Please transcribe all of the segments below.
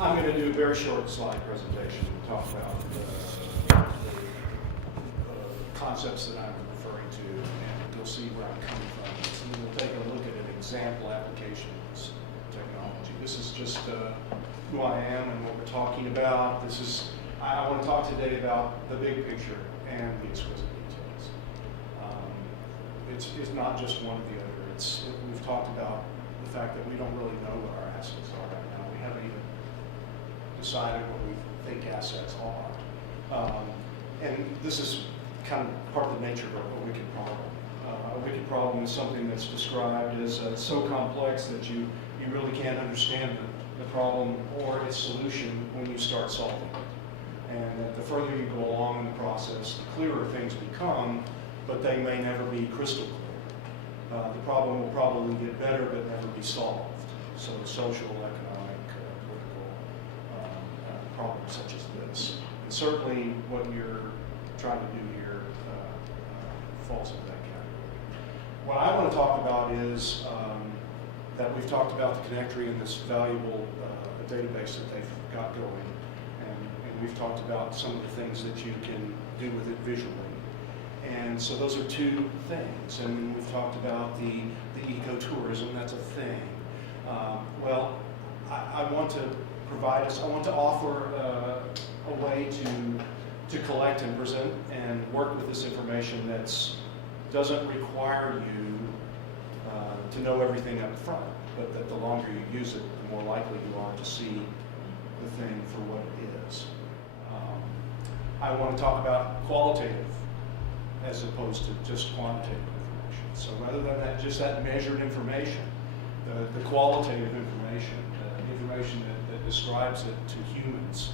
I'm going to do a very short slide presentation to talk about the concepts that I'm referring to, and you'll see where I'm coming from. And then we'll take a look at an example application of this technology. This is just who I am and what we're talking about. I want to talk today about the big picture and the exquisite details. It's not just one or the other. We've talked about the fact that we don't really know what our assets are right now. We haven't even decided what we think assets are. And this is kind of part of the nature of a wicked problem. A wicked problem is something that's described as so complex that you really can't understand the problem or its solution when you start solving it. And that the further you go along in the process, the clearer things become, but they may never be crystal clear. The problem will probably get better but never be solved. So social, economic, political problems such as this. And certainly what you're trying to do here falls into that category. What I want to talk about is that we've talked about the connectory and this valuable database that they've got going. And we've talked about some of the things that you can do with it visually. And so those are two things. And we've talked about the ecotourism, that's a thing. Well, I want to provide us, I want to offer a way to collect and present and work with this information that doesn't require you to know everything up front, but that the longer you use it, the more likely you are to see the thing for what it is. I want to talk about qualitative as opposed to just quantitative information. So rather than just that measured information, the qualitative information, the information that describes it to humans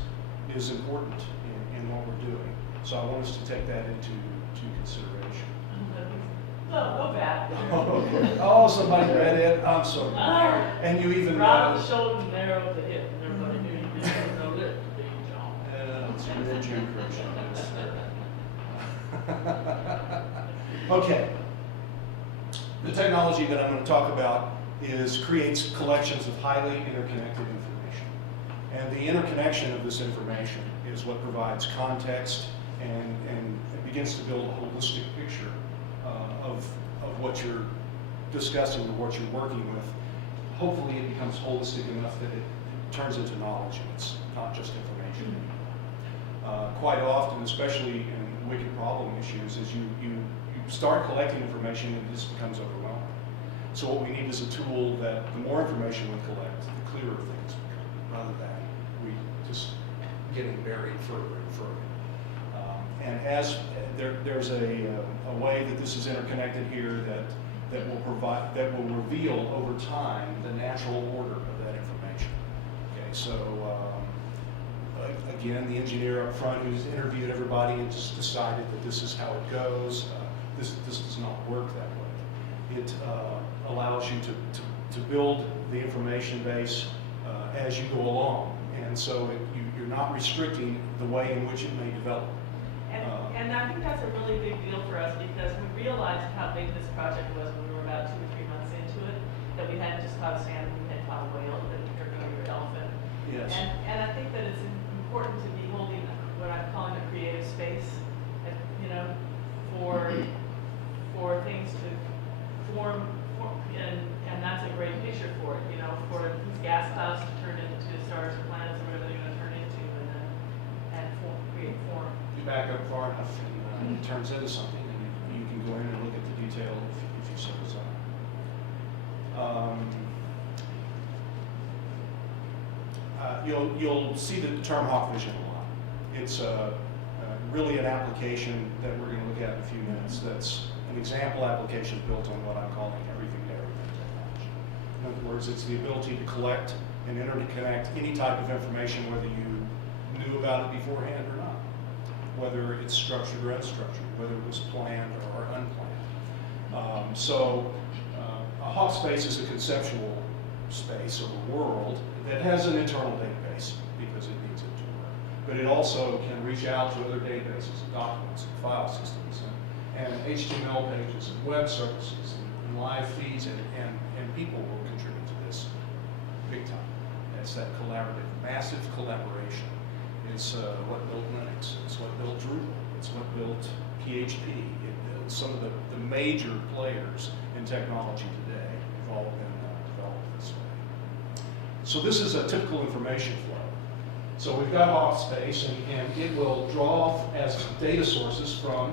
is important in what we're doing. So I want us to take that into consideration. No bad. Oh, somebody read it? I'm sorry. And you even broad the shoulder, narrow the hip, and everybody knew you didn't know that, Big John. It's real Jew Christian. Okay. The technology that I'm going to talk about creates collections of highly interconnected information. And the interconnection of this information is what provides context and it begins to build a holistic picture of what you're discussing or what you're working with. Hopefully it becomes holistic enough that it turns into knowledge and it's not just information. Quite often, especially in wicked problem issues, is you start collecting information and it just becomes overwhelming. So what we need is a tool that the more information we collect, the clearer things become, rather than we just getting buried further and further. And as there's a way that this is interconnected here that will reveal over time the natural order of that information. Okay, so again, the engineer up front who's interviewed everybody and just decided that this is how it goes. This does not work that way. It allows you to build the information base as you go along, and so you're not restricting the way in which it may develop. And I think that's a really big deal for us because we realized how big this project was when we were about 2 or 3 months into it, that we hadn't just caught a salmon, we had caught a whale, that you're going to your elephant. Yes. And I think that it's important to be holding what I'm calling a creative space, for things to form and that's a great picture for it, for these gas clouds to turn into stars or planets or whatever they're going to turn into and create form. You back up far enough and it turns into something and you can go in and look at the detail if you so desire. You'll see the term hawk vision a lot. It's really an application that we're going to look at in a few minutes that's an example application built on what I'm calling everything to everything technology. In other words, it's the ability to collect and interconnect any type of information, whether you knew about it beforehand or not, whether it's structured or unstructured, whether it was planned or unplanned. A hawk space is a conceptual space or a world that has an internal database because it needs it to work. But it also can reach out to other databases and documents and file systems and HTML pages and web services and live feeds and people will contribute to this big time. It's that collaborative, massive collaboration. It's what built Linux. It's what built Drupal. It's what built PHP. It built some of the major players in technology today have all been developed this way. So this is a typical information flow. So we've got Office and it will draw as data sources from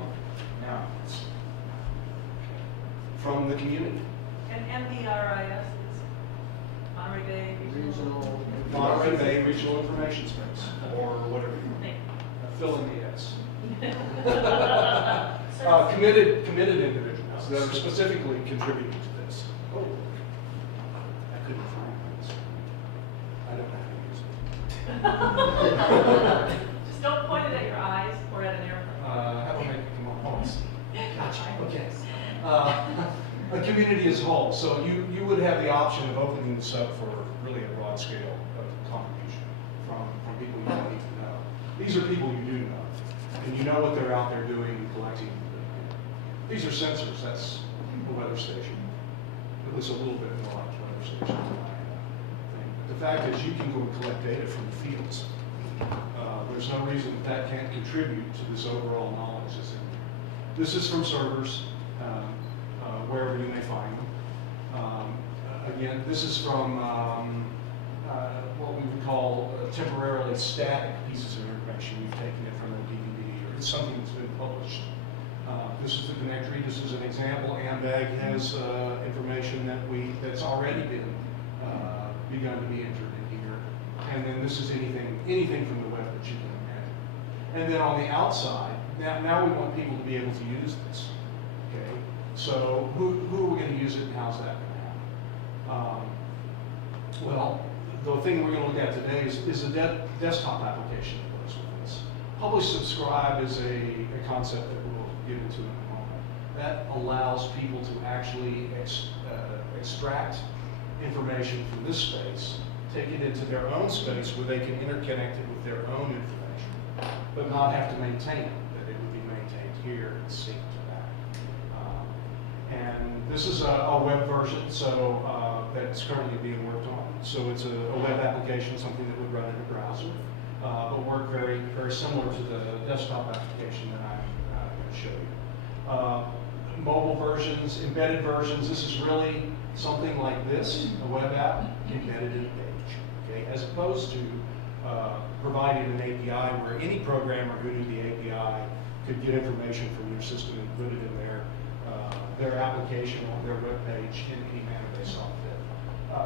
the community. And MBRIS is Monterey Bay Regional. Monterey Bay Regional Information Space, or whatever you want. Thank Fill in the S. you. Committed individuals that are specifically contributing to this. Oh, I couldn't find this. I don't know how to use it. Just don't point it at your eyes or at an airplane. How do I make it come on? Oh, I see. Gotcha, okay. A community as a whole. So you would have the option of opening this up for really a broad scale of contribution from people you don't need to know. These are people you do know, and you know what they're out there doing and collecting. These are sensors. That's the weather station. It looks a little bit more like the weather station than I think. But the fact is you can go and collect data from the fields. There's no reason that can't contribute to this overall knowledge that's in here. This is from servers, wherever you may find them. Again, this is from what we would call temporarily static pieces of information. We've taken it from a DVD, or it's something that's been published. This is the connectory. This is an example. AMBAG has information that's already been begun to be entered in here. And then this is anything from the web that you can imagine. And then on the outside, now we want people to be able to use this. Okay, so who are we going to use it, and how's that going to happen? Well, the thing we're going to look at today is a desktop application that works with this. Publish subscribe is a concept that we'll get into in a moment. That allows people to actually extract information from this space, take it into their own space where they can interconnect it with their own information, but not have to maintain it, that it would be maintained here and synced to that. And this is a web version, so that's currently being worked on. So it's a web application, something that would run in a browser, but work very, very similar to the desktop application that I'm going to show you. Mobile versions, embedded versions, this is really something like this, a web app embedded in a page, okay? As opposed to providing an API where any programmer who knew the API could get information from your system and put it in their application on their web page in any manner they saw fit.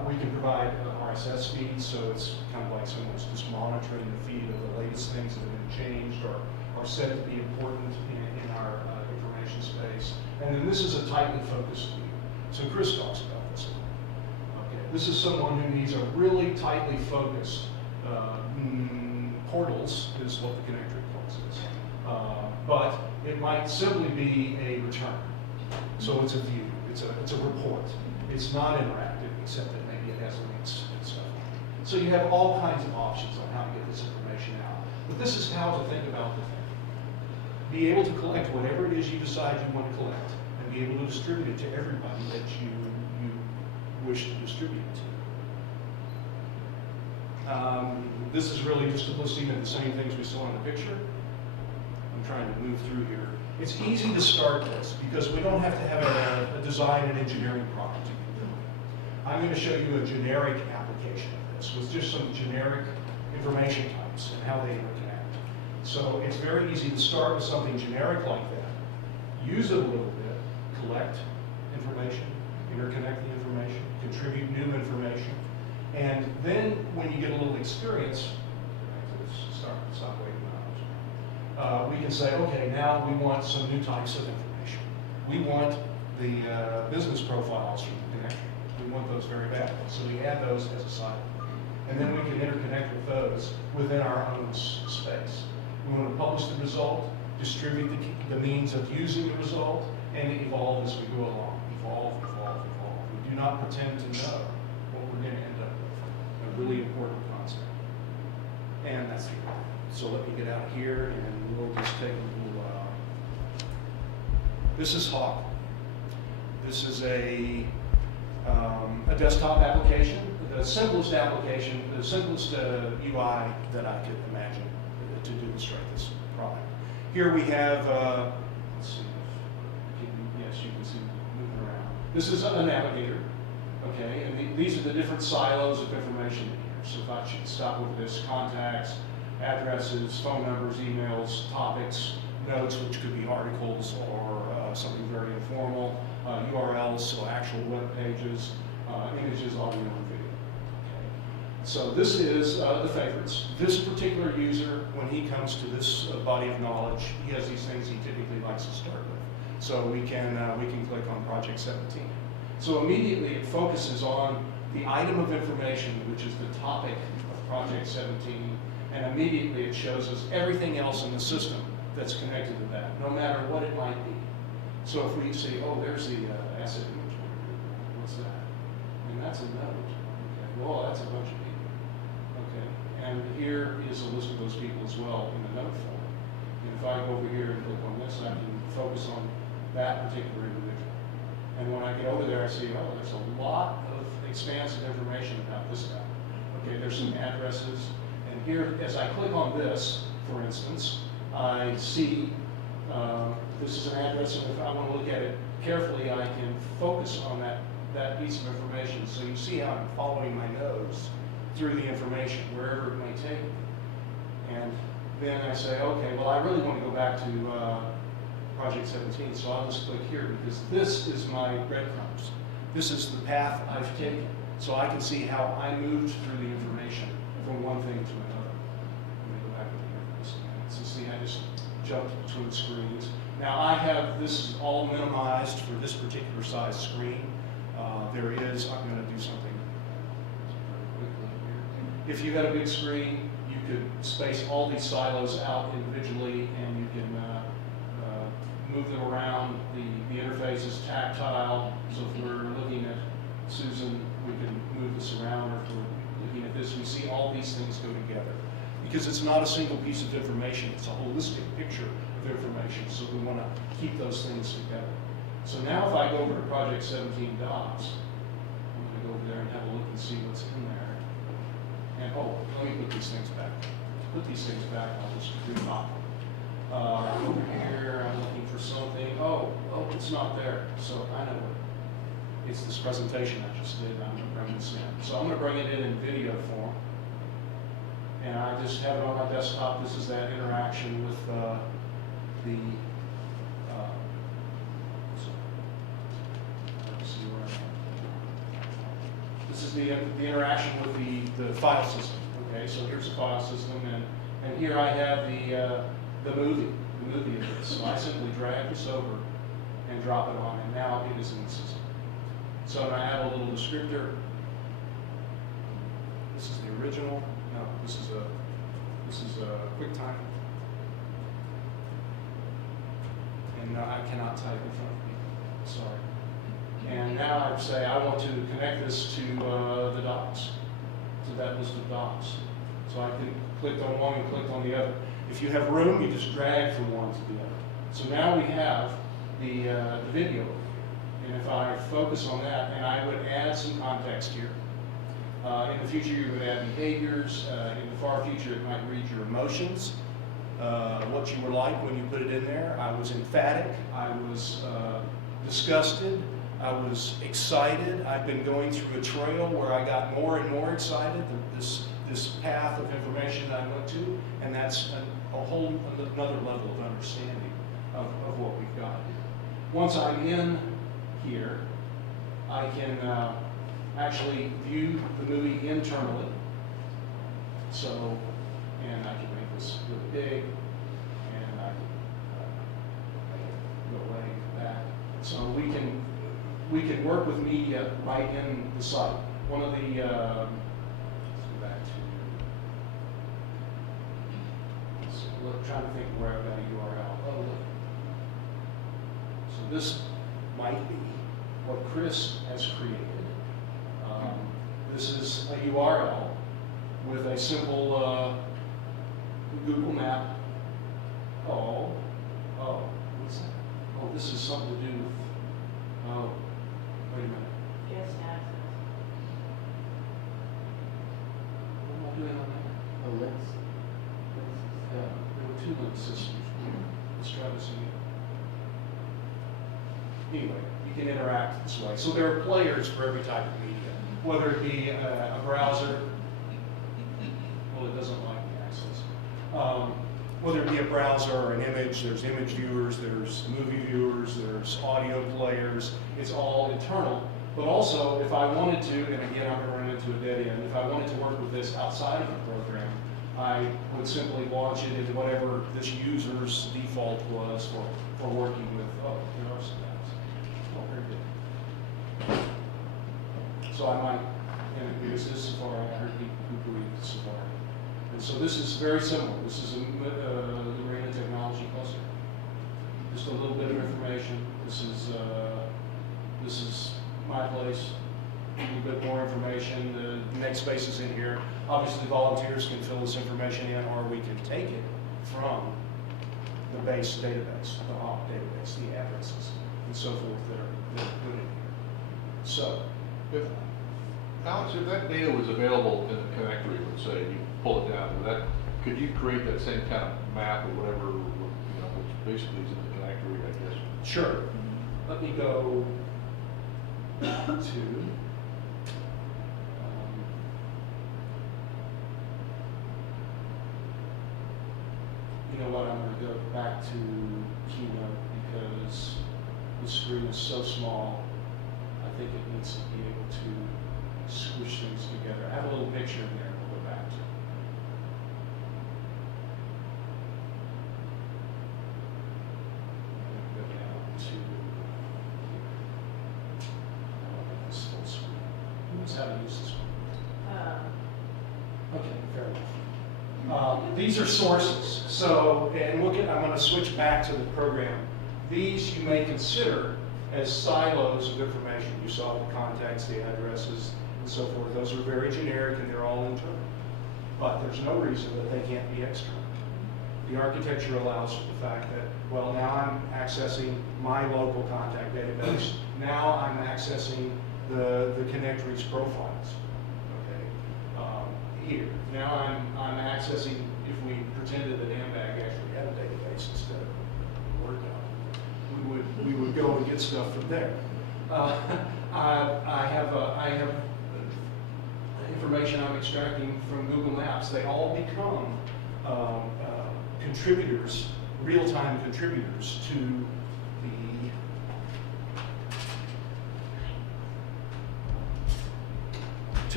We can provide RSS feeds, so it's kind of like someone's just monitoring the feed of the latest things that have been changed or said to be important in our information space. And then this is a tightly focused view. So Chris talks about this a lot. Okay, this is someone who needs a really tightly focused portals is what the connector calls this. But it might simply be a return. So it's a view, it's a report. It's not interactive, except that maybe it has links and stuff. So you have all kinds of options on how to get this information out. But this is how to think about the thing. Be able to collect whatever it is you decide you want to collect, and be able to distribute it to everybody that you wish to distribute it to. This is really just a listing of the same things we saw in the picture. I'm trying to move through here. It's easy to start this because we don't have to have a design and engineering problem to get going. I'm going to show you a generic application of this with just some generic information types and how they interconnect. So it's very easy to start with something generic like that, use it a little bit, collect information, interconnect the information, contribute new information, and then when you get a little experience, stop waiting. We can say, okay, now we want some new types of information. We want the business profiles from the connector. We want those very badly. So we add those as a side. And then we can interconnect with those within our own space. We want to publish the result, distribute the means of using the result, and evolve as we go along. Evolve. We do not pretend to know what we're going to end up with. A really important concept. And that's the end. So let me get out here and we'll just take a little, this is Hawk. This is a desktop application the simplest application, the simplest UI that I could imagine to demonstrate this product. Here we have, let's see, yes, you can see moving around. This is a navigator, okay, and these are the different silos of information in here. So if I should stop with this, contacts, addresses, phone numbers, emails, topics, notes, which could be articles or something very informal, URLs, so actual web pages, images, audio, and video. Okay. So this is the favorites. This particular user, when he comes to this body of knowledge, he has these things he typically likes to start with. So we can click on Project 17. So immediately it focuses on the item of information, which is the topic of Project 17, and immediately it shows us everything else in the system that's connected to that, no matter what it might be. So if we say, oh, there's the asset inventory, what's that? And that's a note. Okay. Well, that's a bunch of people. Okay. And here is a list of those people as well in the note form. And if I go over here and click on this, I can focus on that particular individual. And when I get over there, I see, oh, there's a lot of expansive information about this guy. Okay, there's some addresses. And here, as I click on this, for instance, I see this is an address, and if I want to look at it carefully, I can focus on that piece of information. So you see how I'm following my nose through the information, wherever it may take me. And then I say, okay, well, I really want to go back to Project 17, so I'll just click here because this is my breadcrumbs. This is the path I've taken. So I can see how I moved through the information from one thing to another. Let me go back over here for this again. So see, I just jumped between screens. Now I have, this is all minimized for this particular size screen. There is, I'm going to do something very quickly here. If you had a big screen, you could space all these silos out individually and you can move them around. The interface is tactile, so if we're looking at Susan, we can move this around, or if we're looking at this, we see all these things go together. Because it's not a single piece of information, it's a holistic picture of information, so we want to keep those things together. So now if I go over to Project 17 Docs, I'm going to go over there and have a look and see what's in there. And oh, let me put these things back. To put these things back, I'll just re-pop them. Over here, I'm looking for something. Oh, it's not there. So I know what. It's this presentation I just did. I'm going to bring this in. So I'm going to bring it in video form. And I just have it on my desktop. This is that interaction with let's see where I am. This is the interaction with the file system. Okay, so here's the file system, and here I have the movie of this. So I simply drag this over and drop it on, and now it is in the system. So I'm going to add a little descriptor. This is the original. No, this is a QuickTime. And no, I cannot type in front of me. Sorry. And now I say I want to connect this to the docs, to that list of docs. So I can click on one and click on the other. If you have room, you just drag from one to the other. So now we have the video. And if I focus on that, and I would add some context here. In the future, you would add behaviors. In the far future, it might read your emotions, what you were like when you put it in there. I was emphatic. I was disgusted. I was excited. I've been going through a trail where I got more and more excited. This path of information that I went to, and that's a whole another level of understanding of what we've got here. Once I'm in here, I can actually view the movie internally. So, and I can make this really big, and I can go away that. So we can work with media right in the site. One of the let's go back to. Trying to think where I've got a URL. Oh, look. So this might be what Chris has created. This is a URL with a simple Google map. Oh, what's that? Oh, this is something to do with, oh, wait a minute. Guest access. two link systems. Let's try this again. Anyway, you can interact this way. So there are players for every type of media, whether it be a browser. Well, it doesn't like the access. Whether it be a browser or an image, there's image viewers, there's movie viewers, there's audio players. It's all internal. But also, if I wanted to, and again, I'm going to run into a dead end, if I wanted to work with this outside of the program, I would simply launch it into whatever this user's default was for working with, oh, there are some apps. Oh, very good. So I might, and use this Safari, I heard people read Safari. And so this is very similar. This is the Marina Technology Cluster. Just a little bit of information. This is my place. A little bit more information. The next space is in here. Obviously, volunteers can fill this information in, or we can take it from the base database, the HOP database, the addresses, and so forth that are put in here. So, Alex, if that data was available in the connectory, let's say, you pull it down, could you create that same kind of map or whatever, which basically is in the connectory, I guess? sure. Let me go to you know what, I'm going to go back to Keynote because the screen is so small. I think it needs to be able to squish things together. I have a little picture in there we'll go back to. Go down to this full screen. Who knows how to use this one? Okay, fair enough. These are sources. So, and I'm going to switch back to the program. These you may consider as silos of information. You saw the contacts, the addresses, and so forth. Those are very generic and they're all internal. But there's no reason that they can't be external. The architecture allows for the fact that, well, now I'm accessing my local contact database. Now I'm accessing the connectory's profiles. Here. Now I'm accessing, if we pretended that Ambag actually had a database instead of a Word document, we would go and get stuff from there. I have information I'm extracting from Google Maps. They all become contributors, real-time contributors to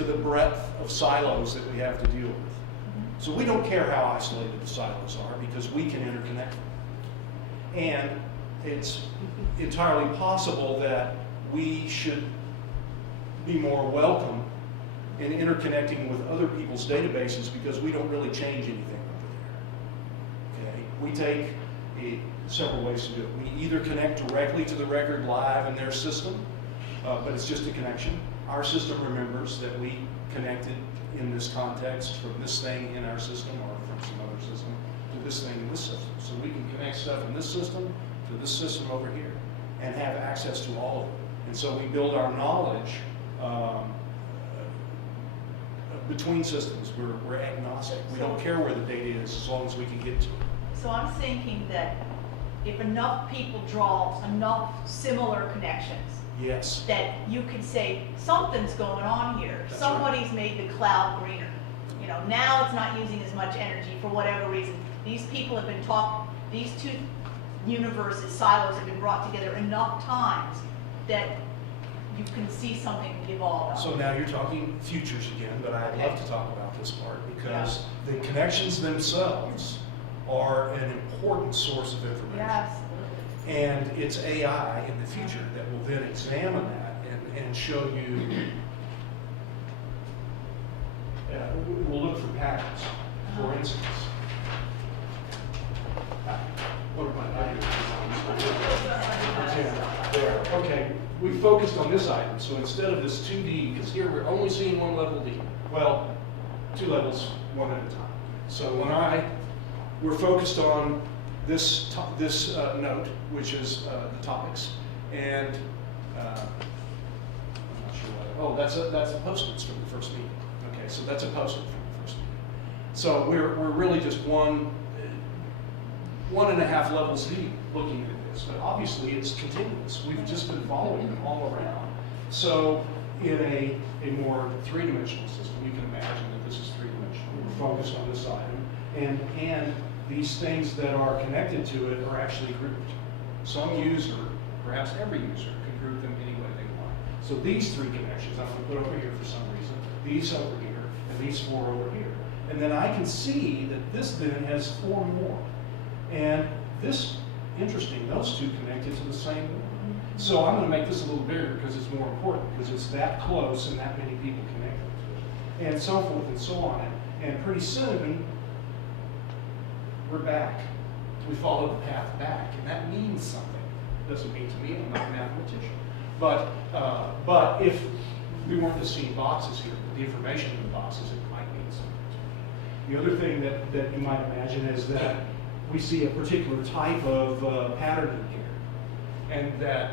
the breadth of silos that we have to deal with. So we don't care how isolated the silos are because we can interconnect them. And it's entirely possible that we should be more welcome in interconnecting with other people's databases because we don't really change anything over there. Okay? We take several ways to do it. We either connect directly to the record live in their system, but it's just a connection. Our system remembers that we connected in this context from this thing in our system or from some other system to this thing in this system. So we can connect stuff in this system to this system over here and have access to all of it. And so we build our knowledge between systems. We're agnostic. We don't care where the data is as long as we can get to it. So I'm thinking that if enough people draw enough similar connections, Yes. that you could say something's going on here. That's Somebody's made the cloud greener. Now it's not using as much energy for whatever reason. These people have been these two universes, silos have been brought together enough times that you can see something evolve. So now you're talking futures again, but I'd love to talk about this part because the connections themselves are an important source of information. Yes. And it's AI in the future that will then examine that and show you, we'll look for patterns. For instance, what am I doing? There. Okay, we focused on this item. So instead of this 2D, because here we're only seeing one level D. Well, two levels, one at a time. So we're focused on this note, which is the topics, and I'm not sure what. Oh, that's the post-its from the first meeting. Okay, so that's a post-it from the first meeting. So we're really just one 1.5 levels deep looking at this, but obviously it's continuous. We've just been following them all around. So in a more three-dimensional system, you can imagine that this is three-dimensional. We're focused on this item, and these things that are connected to it are actually grouped. Some user, perhaps every user, can group them any way they want. So these three connections, I'm going to put over here for some reason, these over here, and these four over here. And then I can see that this then has four more. And this, interesting, those two connected to the same one. So I'm going to make this a little bigger because it's more important, because it's that close and that many people connected to it. And so forth and so on. And pretty soon, we're back. We follow the path back, and that means something. Doesn't mean to me, I'm not a mathematician. But if we weren't to see boxes here, but the information in the boxes, it might mean something to me. The other thing that you might imagine is that we see a particular type of patterning here, and that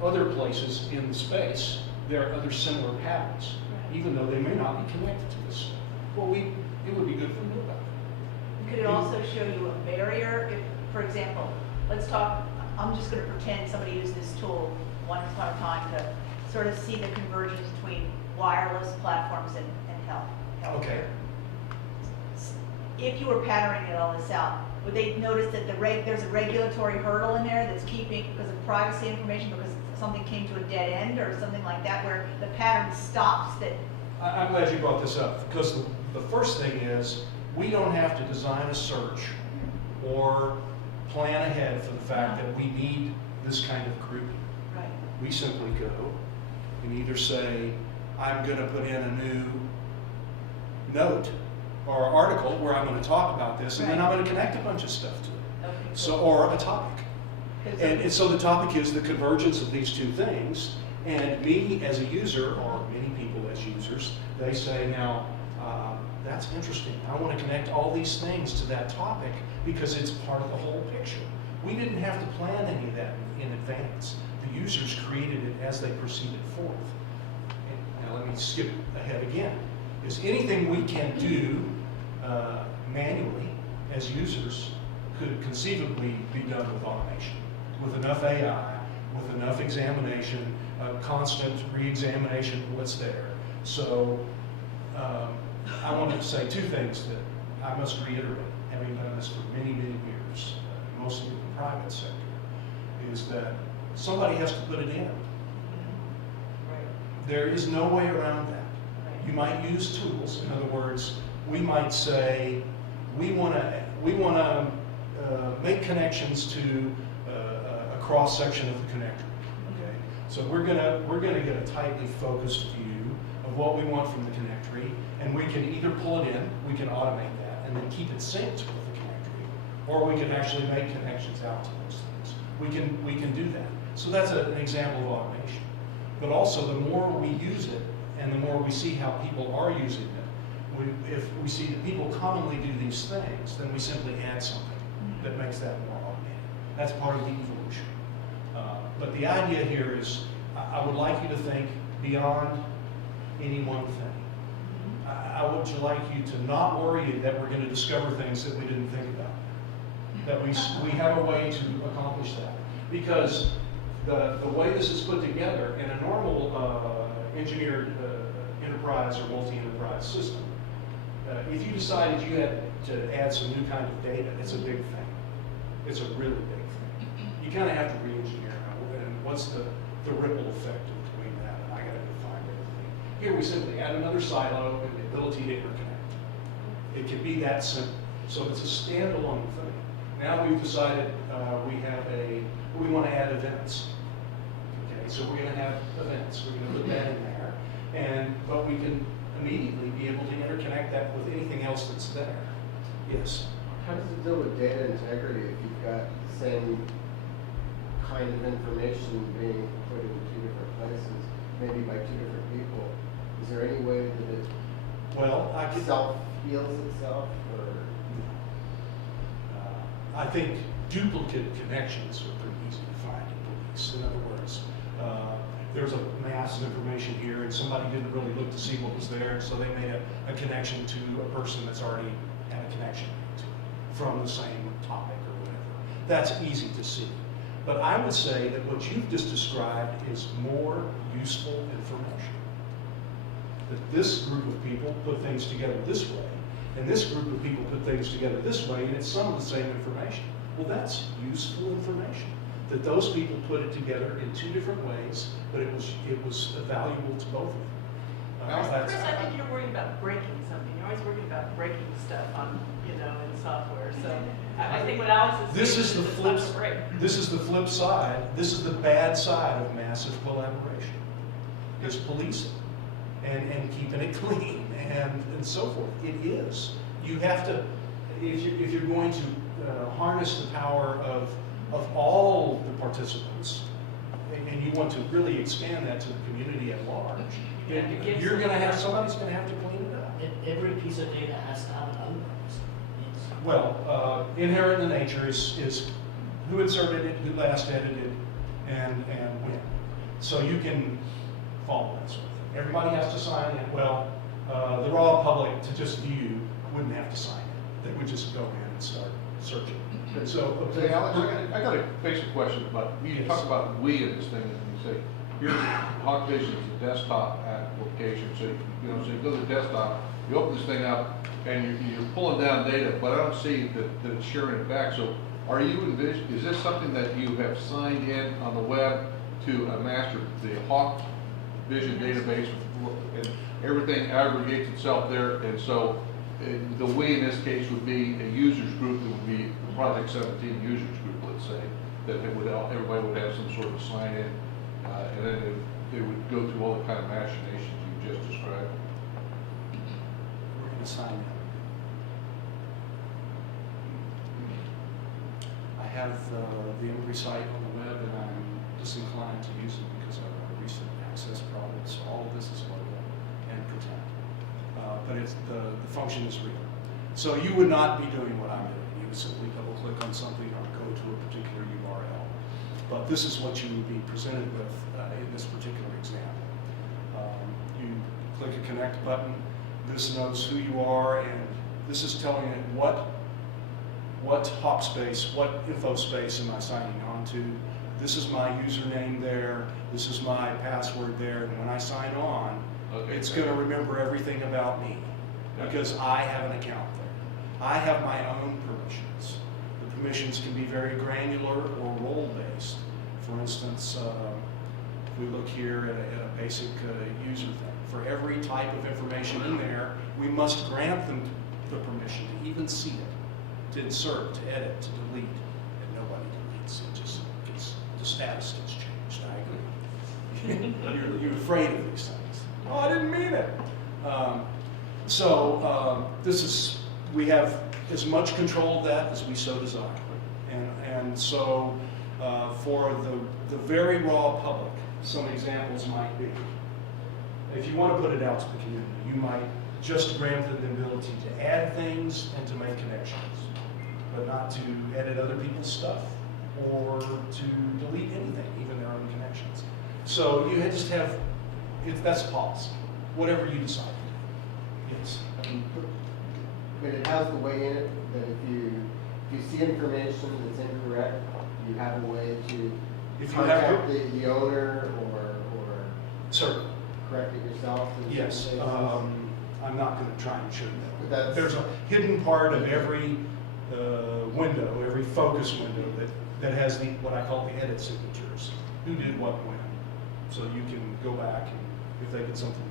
other places in space, there are other similar patterns, even though they may not be connected to this. Well, it would be good for me about it. Could it also show you a barrier? If, for example, let's talk, I'm just going to pretend somebody used this tool once upon a time to sort of see the convergence between wireless platforms and health. Okay. If you were patterning all this out, would they notice that there's a regulatory hurdle in there that's keeping, because of privacy information, because something came to a dead end or something like that, where the pattern stops that? I'm glad you brought this up, because the first thing is, we don't have to design a search or plan ahead for the fact that we need this kind of grouping. Right. We simply go and either say, I'm going to put in a new note or article where I'm going to talk about this, and then I'm going to connect a bunch of stuff to it. Okay, cool. So, or a topic. And so the topic is the convergence of these two things, and me as a user, or many people as users, they say, now, that's interesting. I want to connect all these things to that topic because it's part of the whole picture. We didn't have to plan any of that in advance. The users created it as they proceeded forth. And now let me skip ahead again. Is anything we can do manually as users could conceivably be done with automation, with enough AI, with enough examination, constant re-examination of what's there. So I want to say two things that I must reiterate, having done this for many, many years, mostly in the private sector, is that somebody has to put it in. There is no way around that. You might use tools. In other words, we might say, we want to make connections to a cross section of the connector. Okay, so we're gonna get a tightly focused view of what we want from the connectory, and we can either pull it in, we can automate that, and then keep it synced with the connectory, or we can actually make connections out to those things. We can do that. So that's an example of automation. But also, the more we use it, and the more we see how people are using it, if we see that people commonly do these things, then we simply add something that makes that more automated. That's part of the evolution. But the idea here is, I would like you to think beyond any one thing. I would like you to not worry that we're going to discover things that we didn't think about. That we have a way to accomplish that. Because the way this is put together in a normal engineered enterprise or multi-enterprise system, if you decided you had to add some new kind of data, it's a big thing. It's a really big thing. You kind of have to re-engineer it, and what's the ripple effect between that, and I got to define everything. Here we simply add another silo and the ability to interconnect. It can be that simple. So it's a standalone thing. Now we've decided we want to add events. Okay, so we're going to have events. We're going to put that in there, but we can immediately be able to interconnect that with anything else that's there. Yes. How does it deal with data integrity if you've got the same kind of information being put in two different places, maybe by two different people? Is there any way that it self-heals itself? Or? I think duplicate connections are pretty easy to find in police. In other words, there's a mass of information here, and somebody didn't really look to see what was there, so they made a connection to a person that's already had a connection to it. from the same topic or whatever. That's easy to see. But I would say that what you've just described is more useful information. That this group of people put things together this way, and this group of people put things together this way, and it's some of the same information. Well, that's useful information. That those people put it together in two different ways, but it was valuable to both of them. Chris, I think you're worried about breaking something. You're always worried about breaking stuff on, in software. So I think what Alice is This saying is the it's flip. not to break. This is the flip side. This is the bad side of massive collaboration. Is policing and keeping it clean and so forth. It is. You have to, if you're going to harness the power of all the participants, and you want to really expand that to the community at large, You have to give you're going to have somebody- somebody's going to have to clean it up. Every piece of data has to have an owner. It's- Well, inherent in the nature is who inserted it, who last edited, and when. So you can follow that sort of thing. Everybody has to sign it. Well, the raw public to just view wouldn't have to sign it. They would just go in and start searching. So, Say, Alex, I got a basic question about, you Yes. talk about we in this thing, and you say, here's HawkVision is a desktop application, so so you go to the desktop, you open this thing up, and you're pulling down data, but I don't see that it's sharing it back. So are you is this something that you have signed in on the web to a master, the HawkVision database, and everything aggregates itself there, and so the we in this case would be a users group that would be the Project 17 users group, let's say, that it would, everybody would have some sort of sign in, and then they would go through all the kind of machinations you just described. we're going to sign in. I have the Embry site on the web, and I'm disinclined to use it because of our recent access problems. So all of this is local and pretend. But the function is real. So you would not be doing what I'm doing. You would simply double click on something or go to a particular URL. But this is what you would be presented with in this particular example. You click a connect button. This knows who you are, and this is telling it what hop space, what info space am I signing on to. This is my username there. This is my password there. And when I sign on, it's going to remember everything about me because I have an account there. I have my own permissions. The permissions can be very granular or role-based. For instance, if we look here at a basic user thing, for every type of information in there, we must grant them the permission to even see it, to insert, to edit, to delete, and nobody deletes. It just gets, the status gets changed. I agree. You're afraid of these things. Oh, I didn't mean it. This is, we have as much control of that as we so desire. And so for the very raw public, some examples might be, if you want to put it out to the community, you might just grant them the ability to add things and to make connections, but not to edit other people's stuff or to delete anything, even their own connections. So you just have, that's a policy, whatever you decide. Yes. But it has the way in it that if you see information that's incorrect, you have a way to If you have contact the owner or Certainly. correct it yourself. in Yes. certain cases. I'm not going to try and show you But that. that's- There's a hidden part of every window, every focus window that has what I call the edit signatures. Who did what when. So you can go back and if they did something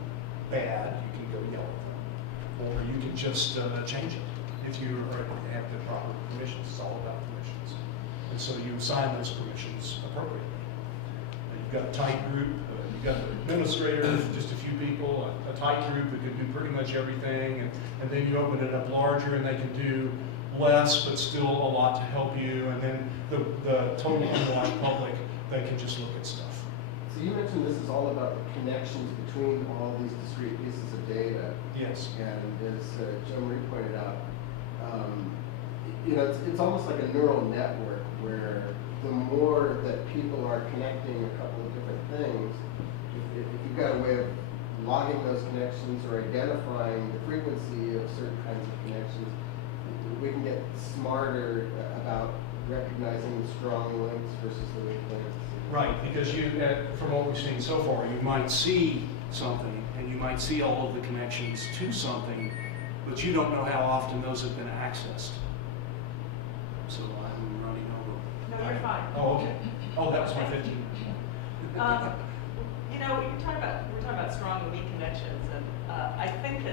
bad, you can go yell at them. Or you can just change it if you have the proper permissions. It's all about permissions. And so you assign those permissions appropriately. And you've got a tight group, you've got an administrator, just a few people, a tight group that can do pretty much everything, and then you open it up larger and they can do less, but still a lot to help you, and then the total online public, they can just look at stuff. So you mentioned this is all about the connections between all these discrete pieces of data. Yes. And as Joe Marie pointed out, it's almost like a neural network where the more that people are connecting a couple of different things, if you've got a way of logging those connections or identifying the frequency of certain kinds of connections, we can get smarter about recognizing the strong links versus the weak links. Right, because from what we've seen so far, you might see something, and you might see all of the connections to something, but you don't know how often those have been accessed. So I'm running over. No, you're fine. Oh, okay. Oh, that was my 15. You know, we're talking about strong and weak connections, and I think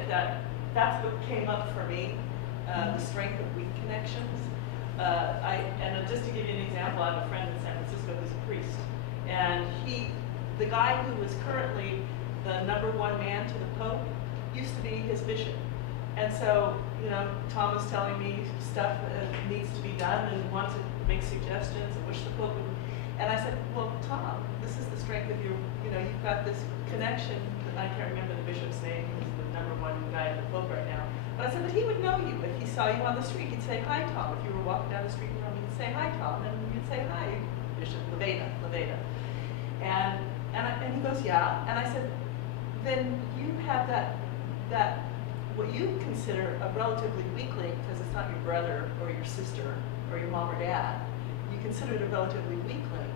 that's what came up for me, the strength of weak connections. Just to give you an example, I have a friend in San Francisco who's a priest, and the guy who was currently the #1 man to the Pope used to be his bishop. And so, you know, Tom was telling me stuff that needs to be done and wants to make suggestions and wish the Pope would. And I said, well, Tom, this is the strength of your, you know, you've got this connection, and I can't remember the bishop's name, he's the #1 guy at the Pope right now. But I said, but he would know you. If he saw you on the street, he'd say, hi, Tom. If you were walking down the street in Rome, he'd say, hi, Tom. And you'd say, hi, Bishop Leveda. And he goes, yeah. And I said, then you have that what you consider a relatively weak link, because it's not your brother or your sister or your mom or dad. You consider it a relatively weak link.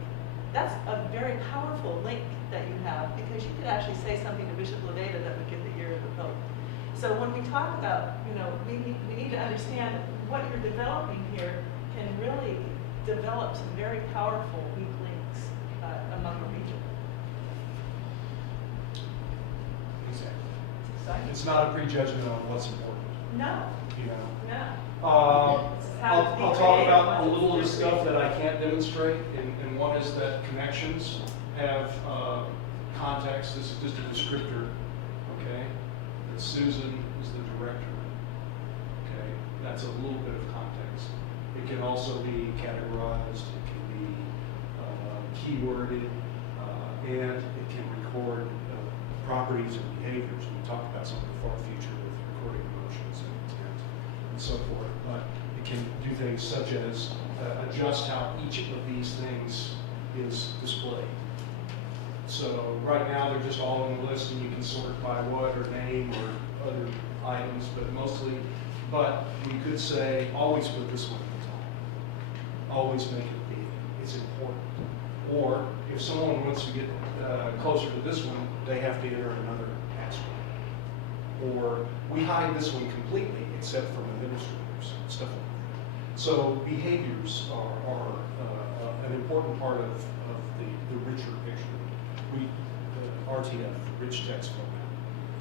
That's a very powerful link that you have, because you could actually say something to Bishop Leveda that would get the ear of the Pope. So when we talk about, you know, we need to understand what you're developing here can really develop some very powerful weak links among the region. Exactly. It's not a prejudgment on what's important, No, you know. no. I'll talk about a little of the stuff that I can't demonstrate, and one is that connections have context. This is just a descriptor, okay? That Susan is the director, okay? That's a little bit of context. It can also be categorized, it can be keyworded, and it can record properties and behaviors. We talked about some of the far future with recording emotions and intent and so forth, but it can do things such as adjust how each of these things is displayed. So right now they're just all in the list, and you can sort by what or name or other items, but we could say always put this one at the top. Always make it big. It's important. Or if someone wants to get closer to this one, they have to enter another password. Or we hide this one completely except from administrators, stuff like that. So behaviors are an important part of the richer picture. RTF, rich text format.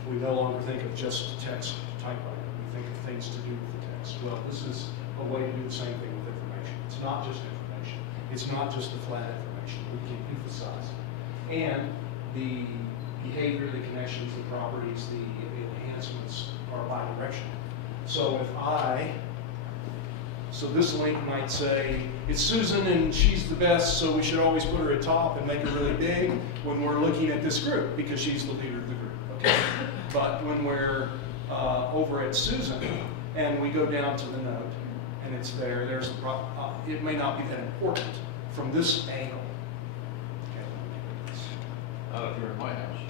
We no longer think of just text typewriter. We think of things to do with the text. Well, this is a way to do the same thing with information. It's not just information. It's not just the flat information. We can emphasize it. And the behavior, the connections, the properties, the enhancements are bidirectional. So so this link might say, it's Susan and she's the best, so we should always put her at top and make her really big when we're looking at this group, because she's the leader of the group, okay? But when we're over at Susan and we go down to the note and it's there's the it may not be that important from this angle. Okay, Not if you're in my house.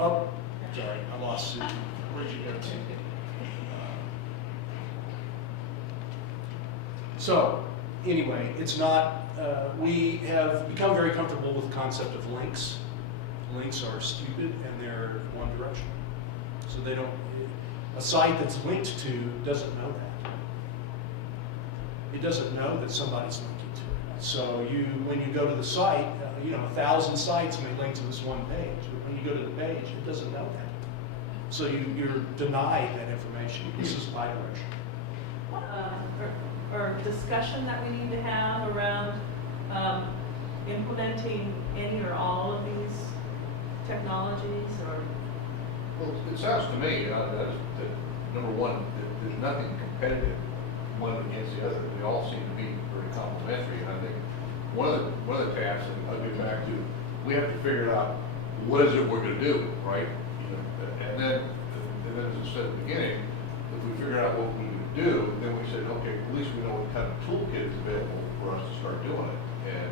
Oh, sorry, I lost Susan. Where'd you go to? So, anyway, it's not, we have become very comfortable with the concept of links. Links are stupid and they're one direction. So they don't, a site that's linked to doesn't know that. It doesn't know that somebody's linking to it. So when you go to the site, 1,000 sites may link to this one page. But when you go to the page, it doesn't know that. So you're denied that information. This is bidirectional. Or discussion that we need to have around implementing any or all of these technologies, or? Well, it sounds to me that number one, there's nothing competitive one against the other. They all seem to be very complementary, and I think one of the tasks, and I'll get back to, we have to figure out what is it we're going to do, right? And then as I said at the beginning, if we figure out what we're going to do, then we said, okay, at least we know what kind of toolkit is available for us to start doing it. And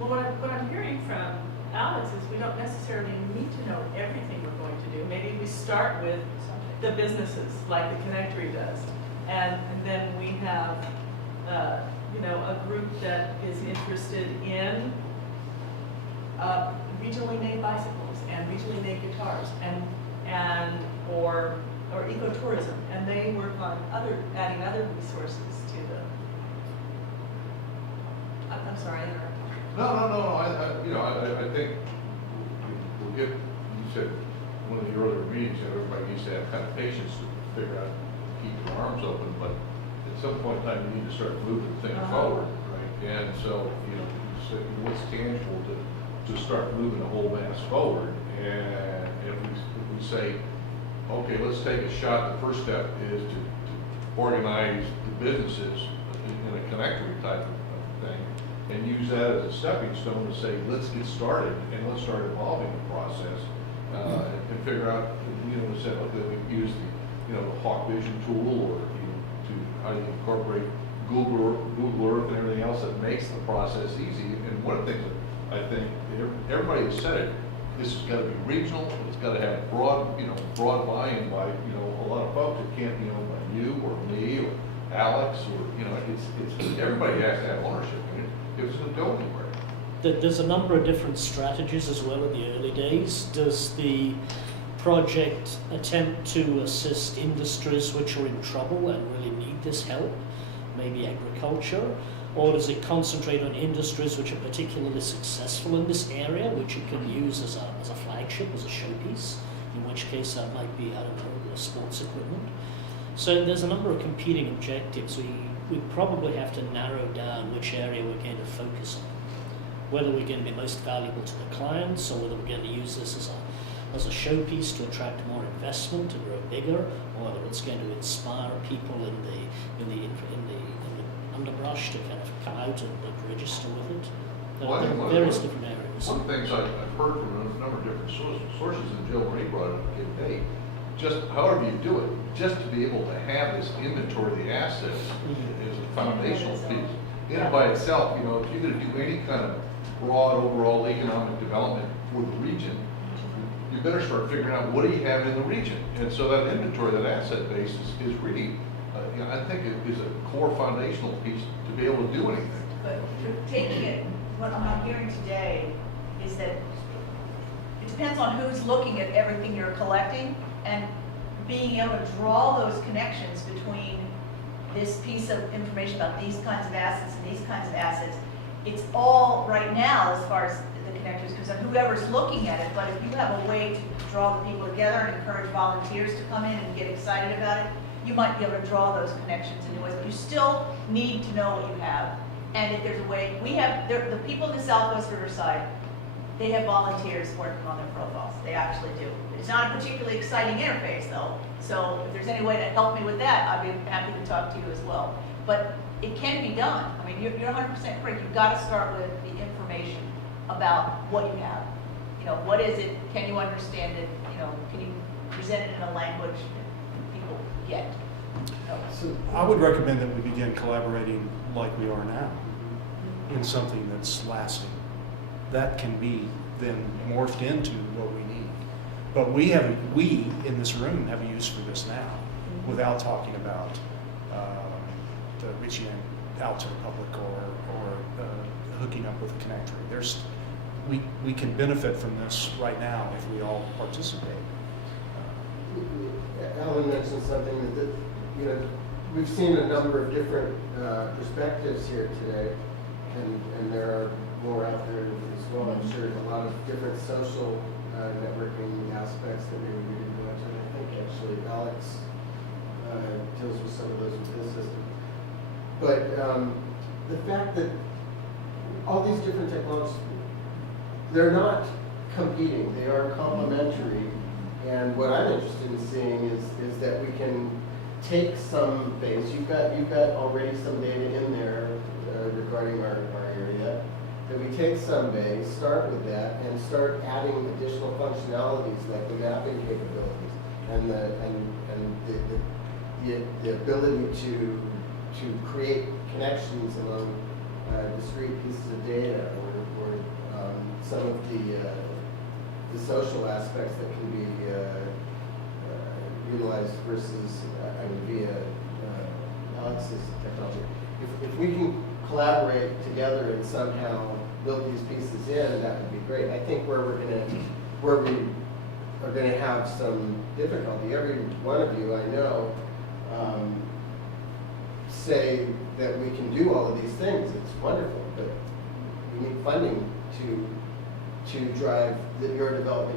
Well, what I'm hearing from Alex is we don't necessarily need to know everything we're going to do. Maybe we we start with the businesses, like the connectory does. And then we have, you know, a group that is interested in regionally made bicycles and regionally made guitars or ecotourism, and they work on adding other resources to the. I'm sorry, I interrupted. No, I think we'll get, you said, one of the earlier meetings, you know, everybody needs to have kind of patience to figure out, keep your arms open, but at some point in time, you need to start moving things forward, right? And so, you know, so what's tangible to start moving the whole mass forward? And if we say, okay, let's take a shot, the first step is to organize the businesses in a connectory type of thing, and use that as a stepping stone to say, let's get started, and let's start evolving the process, and figure out, you know, say, okay, we can use the, you know, the Hawk Vision tool, or, you know, to how you incorporate Google Earth and everything else that makes the process easy. And one of the things that I think everybody has said it, this has got to be regional, it's got to have broad buy-in by, you know, a lot of folks. It can't be owned by you or me or Alex, or, you know, it's everybody has to have ownership in it if it's going to go anywhere. There's a number of different strategies as well in the early days. Does the project attempt to assist industries which are in trouble and really need this help, maybe agriculture? Or does it concentrate on industries which are particularly successful in this area, which it can use as a flagship, as a showpiece, in which case that might be, I don't know, sports equipment. So there's a number of competing objectives. We probably have to narrow down which area we're going to focus on, whether we're going to be most valuable to the clients, or whether we're going to use this as a showpiece to attract more investment, to grow bigger, or whether it's going to inspire people in the underbrush to kind of come out and register with it. There are various different areas. One of the things I've heard from a number of different sources, and Jill Marie brought it up the other day, just however you do it, just to be able to have this inventory of the assets is a foundational piece. In and by itself, you know, if you're going to do any kind of broad overall economic development for the region, you better start figuring out what do you have in the region. And so that inventory, that asset base is really, you know, I think it is a core foundational piece to be able to do anything. But taking it, what I'm hearing today is that it depends on who's looking at everything you're collecting, and being able to draw those connections between this piece of information about these kinds of assets and these kinds of assets. It's all right now as far as the connectors, because whoever's looking at it, but if you have a way to draw the people together and encourage volunteers to come in and get excited about it, you might be able to draw those connections in new ways. But you still need to know what you have. And if there's a way, the people in the Southwest Riverside, they have volunteers working on their profiles. They actually do. It's not a particularly exciting interface though. So if there's any way to help me with that, I'd be happy to talk to you as well. But it can be done. I mean, you're 100% correct. You've got to start with the information about what you have. You know, what is it? Can you understand it? You know, can you present it in a language that people get? So I would recommend that we begin collaborating like we are now in something that's lasting. That can be then morphed into what we need. But we in this room have a use for this now, without talking about the reaching out to the public or hooking up with a connectory. We can benefit from this right now if we all participate. Alan mentioned something that you know, we've seen a number of different perspectives here today, and there are more out there as well. I'm sure a lot of different social networking aspects that maybe we didn't go into. And I think actually Alex deals with some of those with his system. But the fact that all these different technologies, they're not competing, they are complementary. And what I'm interested in seeing is that we can take some things. You've got already some data in there regarding our area. That we take some base, start with that, and start adding additional functionalities like the mapping capabilities and the ability to create connections among discrete pieces of data, or some of the social aspects that can be utilized versus, via Alex's technology. If we can collaborate together and somehow build these pieces in, that would be great. I think where we are gonna have some difficulty, every one of you I know, say that we can do all of these things, it's wonderful, but we need funding to drive your development,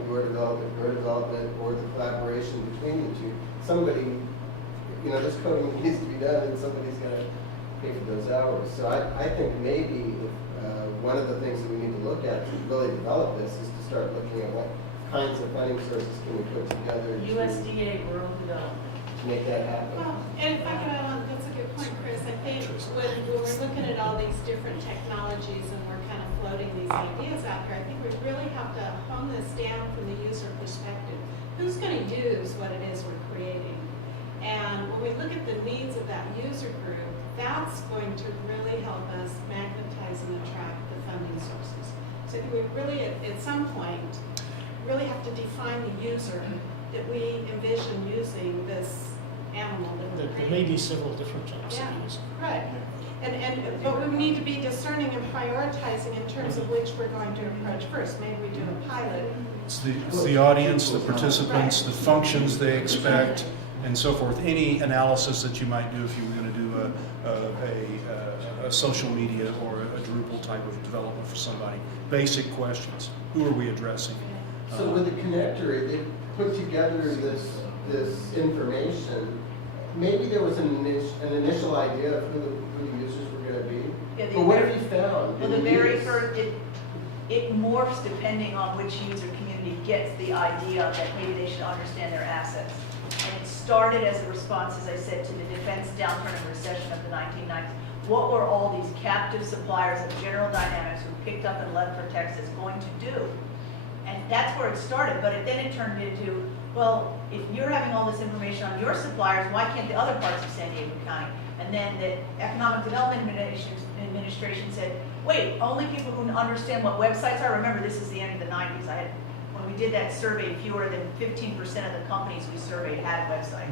or the collaboration between the two. Somebody, this coding needs to be done, and somebody's gonna pay for those hours. So I think maybe one of the things that we need to look at to really develop this is to start looking at what kinds of funding sources can we put together USDA rural development. to make that happen. Well, and if I can add on, that's a good point, Chris. I think when we're looking at all these different technologies and we're kind of floating these ideas out here, I think we really have to hone this down from the user perspective. Who's going to use what it is we're creating? And when we look at the needs of that user group, that's going to really help us magnetize and attract the funding sources. So I think we really, at some point, really have to define the user that we envision using this animal that we're There creating. may be several different types Yeah. of users. Right. But we need to be discerning and prioritizing in terms of which we're going to approach first. Maybe we do a pilot. It's the audience, the participants, the functions they expect, and so forth. Any analysis that you might do if you were going to do a social media or a Drupal type of development for somebody. Basic questions. Who are we addressing? So with the connector, they put together this information. Maybe there was an initial idea of who the users were going to be. Yeah, But what have you found? Well, in the very use? first, it morphs depending on which user community gets the idea that maybe they should understand their assets. And it started as a response, as I said, to the defense downturn and recession of the 1990s. What were all these captive suppliers of General Dynamics who picked up and left for Texas going to do? And that's where it started, but then it turned into, well, if you're having all this information on your suppliers, why can't the other parts of San Diego County? And then the Economic Development Administration said, wait, only people who understand what websites are. Remember, this is the end of the 90s. When we did that survey, fewer than 15% of the companies we surveyed had a website.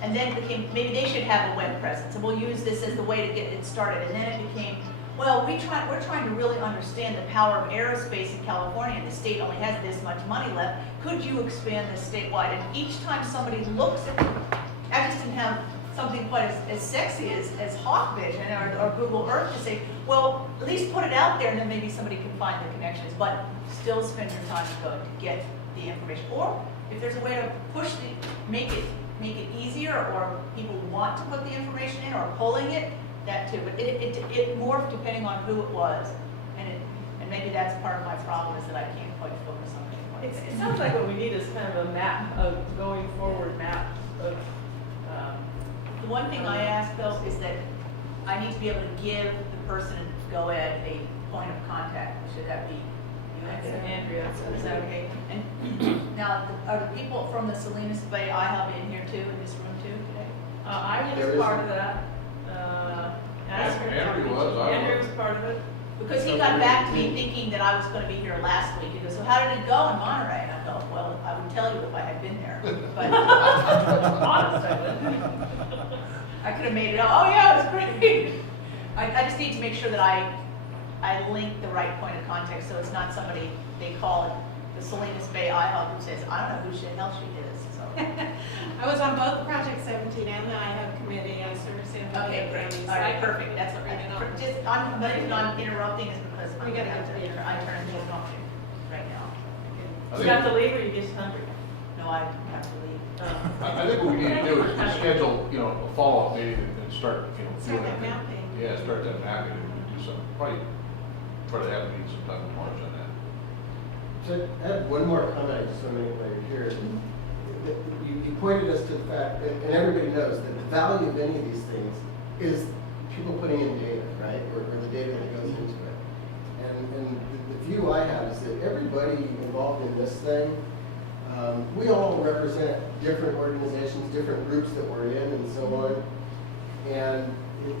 And then it became, maybe they should have a web presence, and we'll use this as the way to get it started. And then it became, well, we're trying to really understand the power of aerospace in California, and the state only has this much money left. Could you expand this statewide? And each time somebody looks at it, I just didn't have something quite as sexy as Hawk Vision or Google Earth to say, well, at least put it out there, and then maybe somebody can find the connections. But still spend your time to go to get the information. Or if there's a way to make it easier, or people want to put the information in, or pulling it, that too. But it morphed depending on who it was, and maybe that's part of my problem, is that I can't quite focus on it. It sounds like what we need is kind of a map, of going forward map of. The one thing I ask though is that I need to be able to give the person in GoEd a point of contact. Should that be you? That's Andrea. Is that okay? And now, are the people from the Salinas Bay iHub in here too, in this room too today? I There was is part a- of that. Andrew was, I was. Andrew was part of it. Because he got back to me thinking that I was going to be here last week. He goes, so how did it go in Monterey? And I go, well, I would tell you if I had been there. But Honest, I would. I could have made it up. Oh yeah, it was great. I just need to make sure that I link the right point of contact, so it's not somebody, they call it the Salinas Bay iHub, who says, I don't know who the hell she is. So. I was on both Project 17 and the IHUB committee. I served San Okay, Diego great. County. All right, perfect. That's what Bring it on. the reason I'm interrupting is because We gotta get to the- I turn to a company right now. I You think- have to leave or you just hungry? No, I have to leave. I think what we need to do is schedule, a follow-up meeting and start, Start doing that that. mapping. Yeah, start that mapping and do something, probably try to have a meeting sometime in March on that. So I have one more comment I just want to make while you're here. You pointed us to the fact, and everybody knows, that the value of any of these things is people putting in data, right? Or the data that goes into it. And the view I have is that everybody involved in this thing, we all represent different organizations, different groups that we're in, and so on. And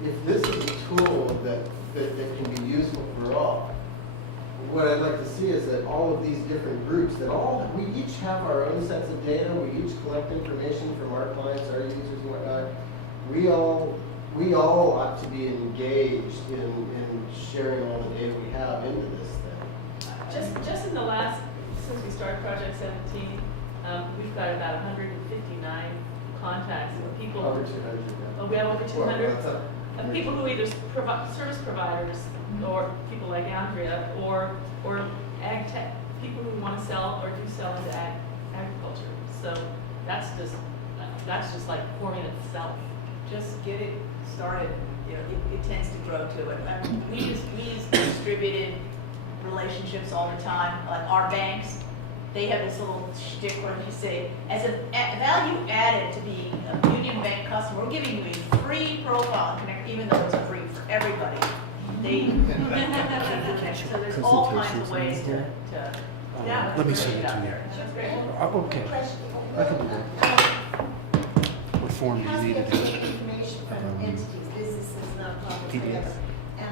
if this is a tool that can be useful for all, what I'd like to see is that all of these different groups, we each have our own sets of data, we each collect information from our clients, our users and whatnot. We all ought to be engaged in sharing all the data we have into this thing. Just in the last, since we started Project 17, we've got about 159 contacts of people. Over 200. Oh, we have over 200? Well, Of people who either service providers, or people like Andrea, or ag tech, people who want to sell or do sell into agriculture. So that's just like forming itself. Just get it started, you know, it tends to grow to it. I mean, we use distributed relationships all the time, like our banks, they have this little shtick where you say, as a value added to being a Union Bank customer, we're giving you a free profile and connect, even though it's free for everybody. They, so there's all kinds of ways to yeah. Let me send it out to you. there. That's great. Okay, I can do that. What form do you need it in? Information from entities, businesses, nonprofits, PDF?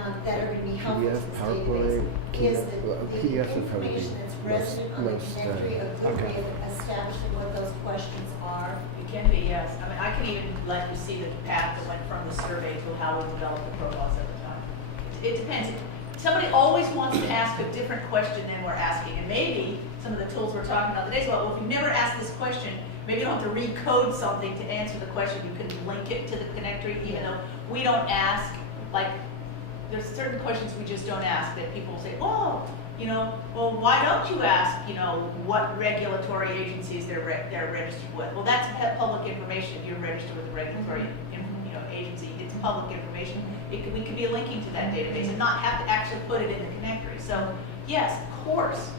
whatever, that are going to be helpful to PDF, this PowerPoint, database. Is Keynote, the PDF will probably be information that's resident on the most, directory a good okay. way of establishing what those questions are? It can be, yes. I mean, I can even let you see the path that went from the survey to how we developed the profiles at the time. It depends. Somebody always wants to ask a different question than we're asking, and maybe some of the tools we're talking about today is, well, if you never asked this question, maybe you don't have to recode something to answer the question. You can link it to the connectory, even though we don't ask, like, there's certain questions we just don't ask that people say, well, you know, well, why don't you ask, you know, what regulatory agencies they're registered with? Well, that's public information. If you're registered with a regulatory, you know, agency, it's public information. We could be linking to that database and not have to actually put it in the connectory. So, yes, of course.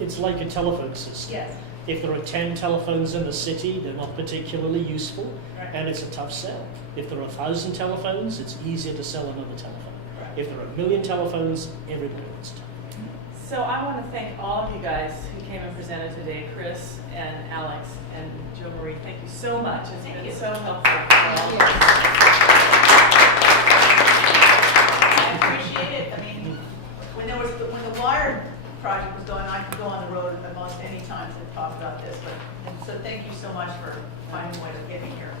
It's like a telephone system. Yes. If there are 10 telephones in the city, they're not particularly useful, Right. and it's a tough sell. If there are 1,000 telephones, it's easier to sell another telephone. Right. If there are 1,000,000 telephones, everybody wants a telephone. So I want to thank all of you guys who came and presented today, Chris and Alex and Joe Marie. Thank you so much. It's Thank been you. so helpful. Thank you. I appreciate it. I mean, when the Wired project was going, I could go on the road almost any time to talk about this. And so thank you so much for finding a way to get me here.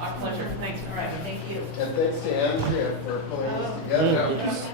Our pleasure. Thanks. All right, thank you. And thanks to Andrea for pulling this together. Yes.